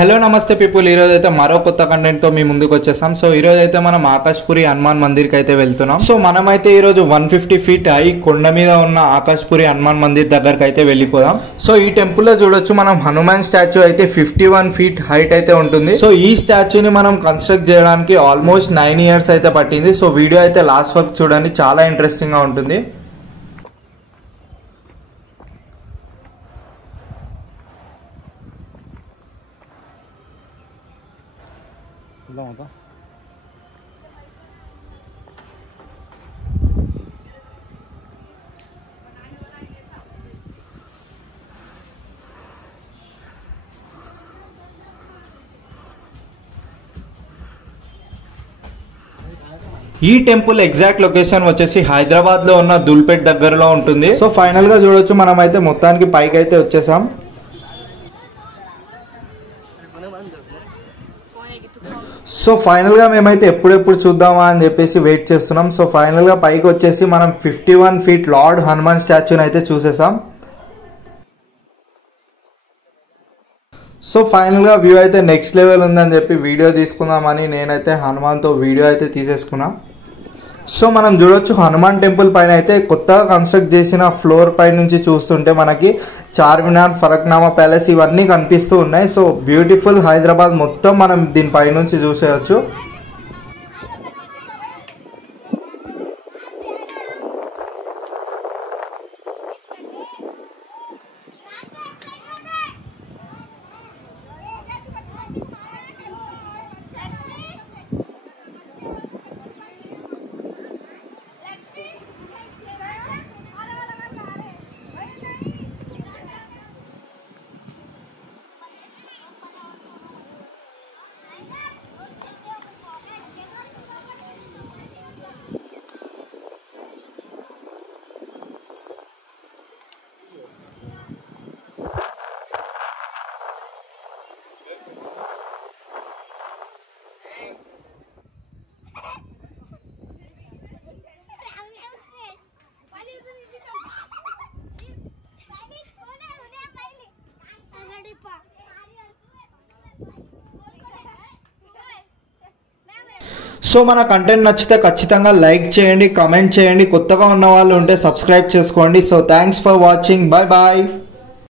Hello నమస్తే people, ఈరోజు అయితే మరో కొత్త కంటెంట్ తో మీ ముందుకు వచ్చేసాం. సో ఈ రోజు అయితే మనం ఆకాష్పురి హనుమాన్ మందిర్ కి అయితే వెళ్తున్నాం. సో మనమైతే ఈ రోజు 150 ఫీట్ హై కొండ మీద ఉన్న ఆకాష్పురి హనుమాన్ మందిర్ దగ్గరకు అయితే వెళ్ళిపోదాం. సో ఈ టెంపుల్ లో చూడొచ్చు, మనం హనుమాన్ స్టాచ్యూ అయితే 51 ఫీట్ హైట్ అయితే ఉంటుంది. సో ఈ స్టాచ్యూని మనం కన్స్ట్రక్ట్ చేయడానికి ఆల్మోస్ట్ 9 ఇయర్స్ అయితే పట్టింది. సో వీడియో అయితే లాస్ట్ వరకు చూడండి, చాలా ఇంట్రెస్టింగ్ గా ఉంటుంది. ఈ టెంపుల్ ఎగ్జాక్ట్ లొకేషన్ వచ్చేసి హైదరాబాద్ లో ఉన్న దుల్పేట్ దగ్గరలో ఉంటుంది. సో ఫైనల్ గా చూడొచ్చు, మనం అయితే మొత్తానికి పైకి అయితే వచ్చేసాం. సో ఫైనల్ గా మేమైతే ఎప్పుడెప్పుడు చూద్దామా అని చెప్పేసి వెయిట్ చేస్తున్నాం. సో ఫైనల్ గా పైకి వచ్చేసి మనం 51 ఫీట్ లార్డ్ హనుమాన్ స్టాచ్యూని అయితే చూసేసాం. సో ఫైనల్ గా వ్యూ అయితే నెక్స్ట్ లెవెల్ ఉందని చెప్పి వీడియో తీసుకుందామని నేనైతే హనుమాన్ తో వీడియో అయితే తీసేసుకున్నా. సో మనం చూడొచ్చు, హనుమాన్ టెంపుల్ పైన అయితే కొత్తగా కన్స్ట్రక్ట్ చేసిన ఫ్లోర్ పై నుంచి చూస్తుంటే మనకి చార్మినార్, ఫలక్నామా ప్యాలెస్ ఇవన్నీ కనిపిస్తూ ఉన్నాయి. సో బ్యూటిఫుల్ హైదరాబాద్ మొత్తం మనం దీనిపై నుంచి చూసేయచ్చు. సో మన కంటెంట్ నచ్చితే ఖచ్చితంగా లైక్ చేయండి, కామెంట్ చేయండి, కొత్తగా ఉన్న వాళ్ళు ఉంటే సబ్స్క్రైబ్ చేసుకోండి. So thanks for watching, bye bye.